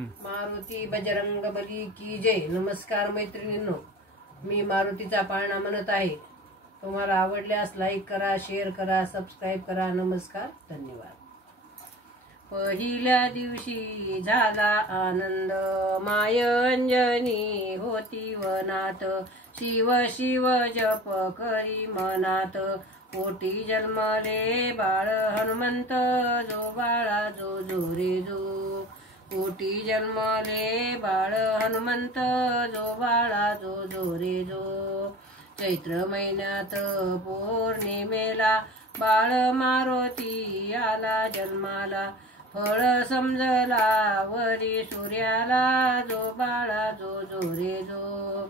मारुती बजरंग बली की जय। नमस्कार मैत्रिणींनो, मी मारुतीचा पाळणा म्हणत आहे। तुम्हाला आवडल्यास लाईक करा, शेअर करा, सबस्क्राईब करा। नमस्कार, धन्यवाद। पहिल्या दिवशी झाला आनंद, माय अंजनी होती वनात। शिव शिव जप करी मनात, पोटी जन्मले बाळ हनुमंत। जो बाळा जो जो रे जो, पोटी जन्मले बाळ हनुमंत। जो बाळा जो जो रे जो, चैत्र महिन्यात पौर्णिमेला बाळ मारुती आला जन्माला। फळ समजला वरी सूर्याला, जो बाळा जो जो रे जो,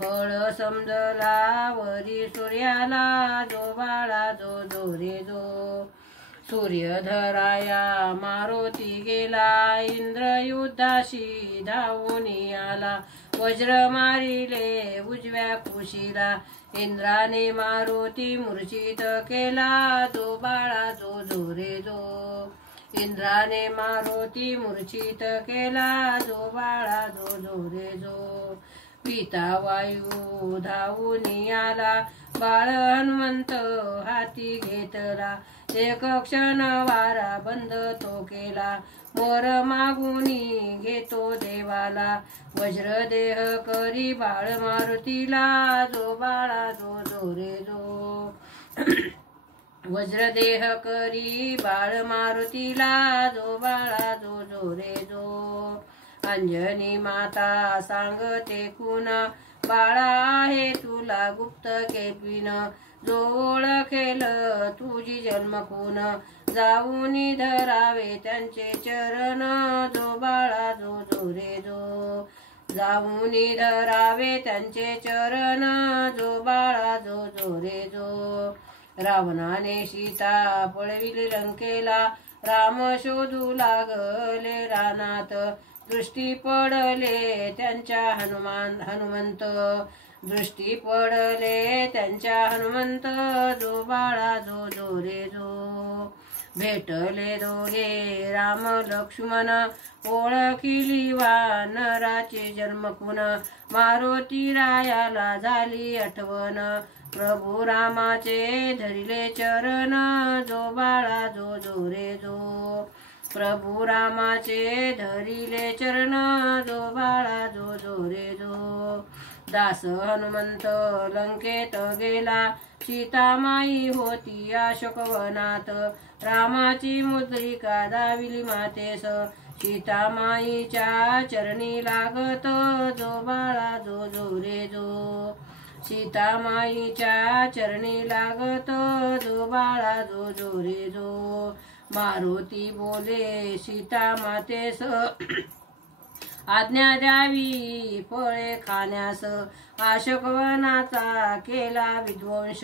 फळ समजला वरी सूर्याला। जो बाळा जो जो रे जो, सूर्य धराया मारुती गेला, इंद्र युद्धाशी धावून आला। वज्र मारिले उजव्या कुशीला, इंद्राने मारुती मूर्छित केला। जो बाळा जो जो रे जो, इंद्राने मारुती मूर्छित केला। जो बाळा जो जो रे जो, पिता वायू धावून आला, बाळ हनुमंत हाती घेतला। एक क्षण वारा बंद तो केला, मोर मागुनी घेतो देवाला। वज्रदेह करी बाळ मारुतीला, जो बाळा जो जो रे जो, वज्रदेह करी बाळ मारुतीला। जो बाळा जो जो रे जो, अंजनी माता सांगते कुण, बाळा आहे तुला गुप्त केपिन। जो ओळखेल तुझी जन्मकुन, जाऊन धरावे त्यांचे चरण। जो बाळा जो जो रे जो, जाऊन धरावे त्यांचे चरण। जो बाळा जो जो रे जो, रावणाने सीता पळविली लंकेला, राम शोधू लागले रानात। दृष्टी पडले त्यांच्या हनुमंत, दृष्टी पडले त्यांच्या हनुमंत। जो बाळा जो जो रे जो, भेटले दोघे राम लक्ष्मण, ओळखिली वानराचे जन्मकुन। मारुती रायाला झाली आठवण, प्रभू रामाचे धरिले चरण। जो बाळा जो जो रे जो, प्रभू रामाचे धरिले चरण। जो बाळा जो जो रे जो, दास हनुमंत लंकेत गेला, सीतामाई होती अशोकवनात। रामाची मुद्रिका दाविली मातेस, सीतामाईच्या चरणी लागत। जो बाळा जो जो रे जो, सीतामाईच्या चरणी लागत। जो बाळा जो जो रे जो, मारुती बोले सीता मातेस, आज्ञा द्यावी फळे खाण्यास। अशोकवनाचा केला विध्वंस।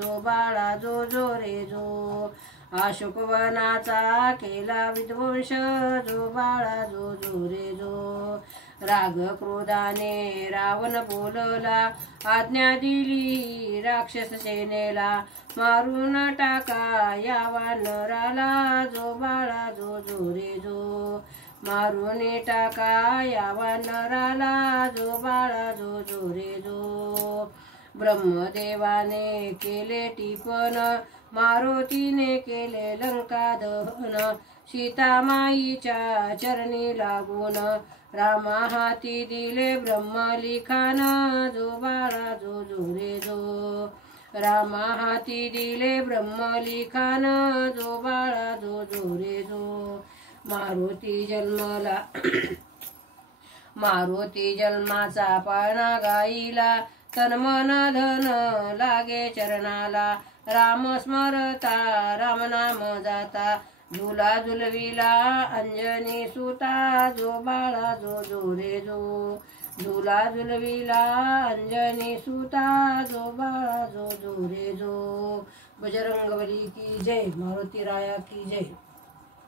जो बाळा जो जो रे जो, अशोकवनाचा केला विध्वंस। जो बाळा जो जो रे जो, राग क्रोधाने रावण बोलला, आज्ञा दिली राक्षस सेनेला। मारून टाका या वानराला। जो बाळा जो जो रे जो, मारून टाका या वानराला। जो बाळा जो जो रे जो, ब्रह्मदेवाने केले टिपण, मारुतीने केले लंका दहन। सीतामाईच्या चरणी लागून, रामा हाती दिले ब्रह्मलिखान। जो बाळा जो जो रे जो, रामा हाती दिले ब्रह्मलिखान। जो बाळा जो जो रे जो, मारुती जन्मला मारुती जन्माचा पाळणा गाईला। तन मन धन लागे चरणाला, राम स्मरता राम नाम जाता। झुला झुलविला अंजनी सुता। जो बाळा जो जो रे जो, झुला झुलविला अंजनी सुता। जो बाळा जो जो रे जो, बजरंग बली की जय। मारुती राया की जय।